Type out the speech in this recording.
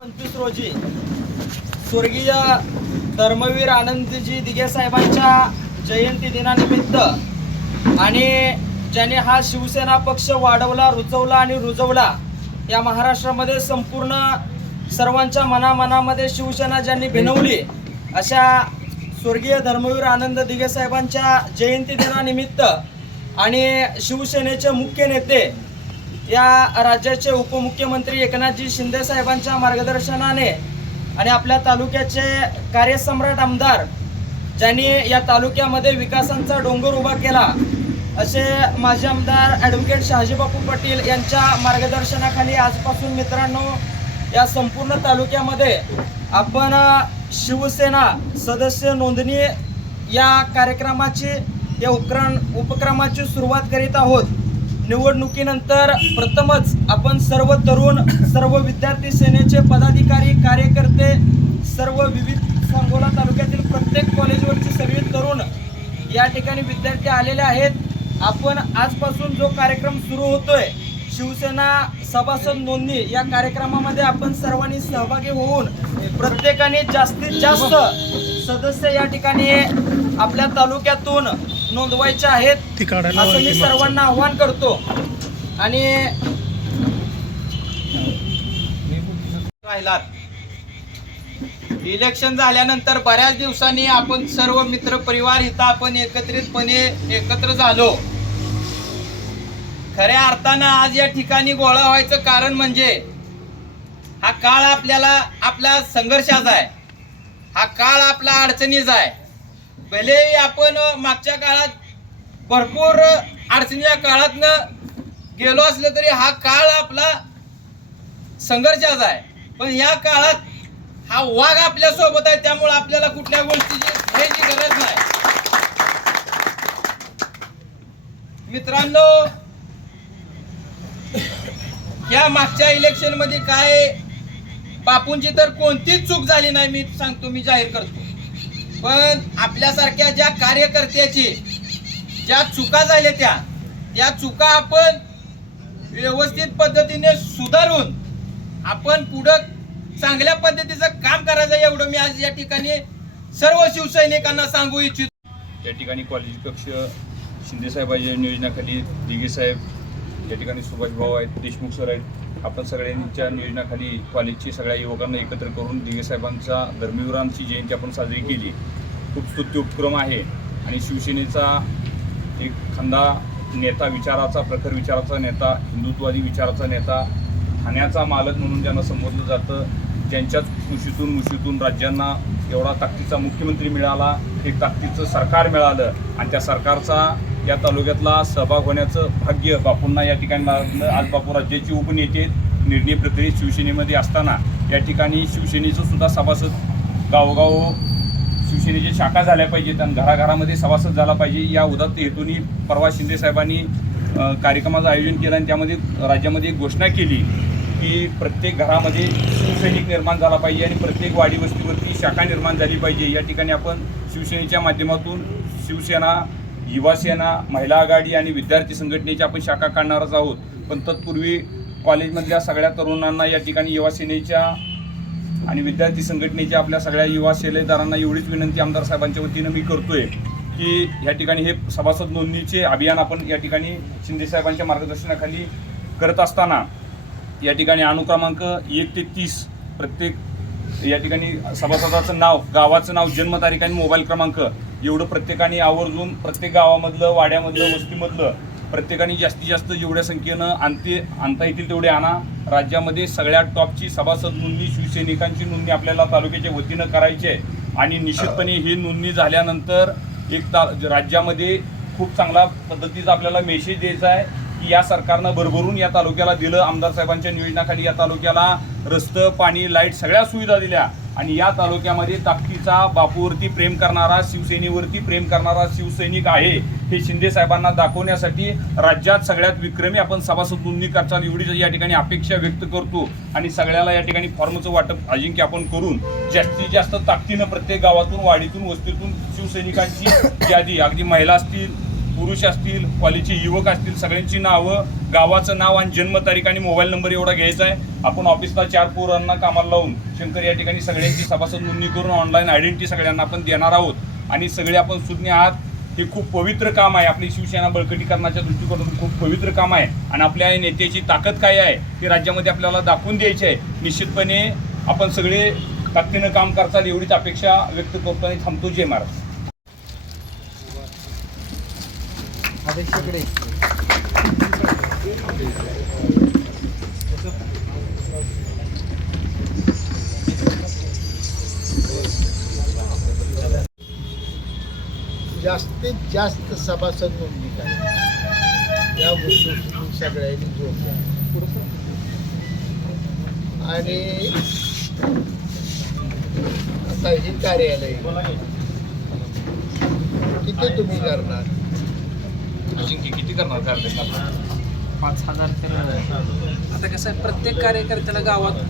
पंचवीस रोजी स्वर्गीय धर्मवीर आनंदजी दिघे साहेबांच्या जयंती दिनानिमित्त आणि ज्याने हा शिवसेना पक्ष वाढवला रुजवला आणि रुजवला या महाराष्ट्रामध्ये संपूर्ण सर्वांच्या मनामनामध्ये शिवसेना ज्यांनी भिनवली अशा स्वर्गीय धर्मवीर आनंद दिघे साहेबांच्या जयंती दिनानिमित्त आणि शिवसेनेचे मुख्य नेते या राज्याचे उपमुख्यमंत्री एकनाथजी शिंदे साहेबांच्या मार्गदर्शनाने आणि आपल्या तालुक्याचे कार्यसम्राट आमदार ज्यांनी या तालुक्यामध्ये विकासांचा डोंगर उभा केला असे माजी आमदार ॲडव्होकेट शहाजीबापू पाटील यांच्या मार्गदर्शनाखाली आजपासून मित्रांनो या संपूर्ण तालुक्यामध्ये आपण शिवसेना सदस्य नोंदणी या कार्यक्रमाची या उपक्रम उपक्रमाची सुरुवात करीत आहोत. निवडणुकीनंतर प्रथमच आपण सर्व तरुण सर्व विद्यार्थी सेनेचे पदाधिकारी कार्यकर्ते सर्व विविध सांगोला तालुक्यातील प्रत्येक कॉलेजवरचे सगळे तरुण या ठिकाणी विद्यार्थी आलेले आहेत. आपण आजपासून जो कार्यक्रम सुरू होतोय शिवसेना सभासद नोंदणी या कार्यक्रमामध्ये आपण सर्वांनी सहभागी होऊन प्रत्येकाने जास्तीत जास्त सदस्य या ठिकाणी आपल्या तालुक्यातून नोंदवायचे आहेत असं मी सर्वांना आव्हान करतो. आणि राहिलात. इलेक्शन झाल्यानंतर बऱ्याच दिवसांनी आपण सर्व मित्र परिवार इथं आपण एकत्रितपणे एकत्र झालो. खऱ्या अर्थानं आज या ठिकाणी गोळा व्हायचं कारण म्हणजे हा काळ आपल्याला आपला संघर्षाचा आहे. हा काळ आपला अडचणीचा आहे. भले आपण मागच्या काळात भरपूर अडचणीच्या काळातनं गेलो असलं तरी हा काळ आपला संघर्षाचा आहे. पण या काळात हा वाघ आपल्यासोबत आहे त्यामुळे आपल्याला कुठल्या गोष्टीची घ्यायची गरज नाही. मित्रांनो या मागच्या इलेक्शनमध्ये काय बापूंची तर कोणतीच चूक झाली नाही मी सांगतो मी जाहीर करतो. पण आपल्यासारख्या ज्या कार्यकर्त्याची ज्या चुका झाल्या त्या त्या चुका आपण व्यवस्थित पद्धतीने सुधारून आपण पुढं चांगल्या पद्धतीचं काम करायचं एवढं मी आज या ठिकाणी सर्व शिवसैनिकांना सांगू इच्छितो. या ठिकाणी कॉलेज कक्ष शिंदेसाहेबांच्या नियोजनाखाली दिघे साहेब या ठिकाणी सुभाष भाऊ आहेत देशमुख सर आहेत. आपण सगळ्यांच्या नियोजनाखाली कॉलेजची सगळ्या युवकांना एकत्र करून दिघे साहेबांचा धर्मवीरांची जयंती आपण साजरी केली. खूप स्तुत्य उपक्रम आहे आणि शिवसेनेचा एक खंदा नेता विचाराचा प्रखर विचाराचा नेता हिंदुत्ववादी विचाराचा नेता ठाण्याचा मालक म्हणून ज्यांना संबोधलं जातं ज्यांच्याच मुशीतून मुशीतून राज्यांना एवढा ताकदीचा मुख्यमंत्री मिळाला एक ताकदीचं सरकार मिळालं आणि त्या सरकारचा या तालुक्यातला सहभाग होण्याचं भाग्य बापूंना या ठिकाणी लागलं. आज बापू राज्याचे उपनेते निर्णय प्रक्रियेत शिवसेनेमध्ये असताना या ठिकाणी शिवसेनेचं सुद्धा सभासद गावोगाव शिवसेनेची शाखा झाल्या पाहिजेत आणि घराघरामध्ये सभासद झाला पाहिजे. या उदात्त हेतूनी परवा शिंदे साहेबांनी कार्यक्रमाचं आयोजन केलं आणि त्यामध्ये राज्यामध्ये घोषणा केली की प्रत्येक घरामध्ये सैनिक निर्माण झाला पाहिजे आणि प्रत्येक वाडी वस्तीवरती शाखा निर्माण झाली पाहिजे. या ठिकाणी आपण शिवसेनेच्या माध्यमातून शिवसेना युवासेना महिला आघाडी आणि विद्यार्थी संघटनेची आपण शाखा काढणारच आहोत. पण तत्पूर्वी कॉलेजमधल्या सगळ्या तरुणांना या ठिकाणी युवासेनेच्या आणि विद्यार्थी संघटनेच्या आपल्या सगळ्या युवा सेलेदारांना एवढीच विनंती आमदार साहेबांच्या वतीनं मी करतोय की या ठिकाणी हे सभासद नोंदणीचे अभियान आपण या ठिकाणी शिंदे साहेबांच्या मार्गदर्शनाखाली करत असताना या ठिकाणी अनुक्रमांक एक ते तीस प्रत्येक या ठिकाणी सभासदाचं नाव गावाचं नाव जन्मतारीख आणि मोबाईल क्रमांक एवढं प्रत्येकाने आवर्जून प्रत्येक गावामधलं वाड्यामधलं वस्तीमधलं प्रत्येकाने जास्तीत जास्त जेवढ्या संख्येनं आणते आणता येतील तेवढे आणा. राज्यामध्ये सगळ्यात टॉपची सभासद नोंदणी शिवसैनिकांची नोंदणी आपल्याला तालुक्याच्या वतीनं करायची आहे. आणि निश्चितपणे ही नोंदणी झाल्यानंतर एक ता राज्यामध्ये खूप चांगला पद्धतीचा आपल्याला मेसेज द्यायचा आहे की या सरकारनं भरभरून या तालुक्याला दिलं. आमदार साहेबांच्या नियोजनाखाली या तालुक्याला रस्तं पाणी लाइट सगळ्या सुविधा दिल्या. आणि या तालुक्यामध्ये ताकदीचा बापूवरती प्रेम करणारा शिवसेनेवरती प्रेम करणारा शिवसैनिक आहे हे शिंदे साहेबांना दाखवण्यासाठी राज्यात सगळ्यात विक्रमी आपण सभासद नोंदणी करताल एवढीच या ठिकाणी अपेक्षा व्यक्त करतो. आणि सगळ्याला या ठिकाणी फॉर्मचं वाटप अजिंक्य आपण करून जास्तीत जास्त ताकदीनं प्रत्येक गावातून वाडीतून वस्तीतून शिवसैनिकांची यादी अगदी महिला असतील पुरुष असतील कॉलेजचे युवक असतील सगळ्यांची नावं गावाचं नाव आणि जन्मतारीख आणि मोबाईल नंबर एवढा घ्यायचा आहे. आपण ऑफिसला चार पोरांना कामाला लावून शंकर या ठिकाणी सगळ्यांची सभासद नोंदणी करून ऑनलाईन आयडेंटिटी सगळ्यांना आपण देणार आहोत. आणि सगळे आपण सुज्ञ आहात. हे खूप पवित्र काम आहे. आपली शिवसेना बळकटीकरणाच्या दृष्टिकोनातून खूप पवित्र काम आहे. आणि आपल्या नेत्याची ताकद काय आहे ते राज्यामध्ये आपल्याला दाखवून द्यायची आहे. निश्चितपणे आपण सगळे ताकदीनं काम करताल एवढीच अपेक्षा व्यक्त करतो आणि थांबतो जय महाराज. जास्तीत जास्त सभासद नोंदणी करा या गोष्टी सगळ्यांनी जोर द्या आणि आता ही कार्यालय. किती तुम्ही करणार? अजिंक्य किती करणार कार्यक्रम पाच हजार तर आता कसं आहे प्रत्येक कार्यकर्त्याला गावात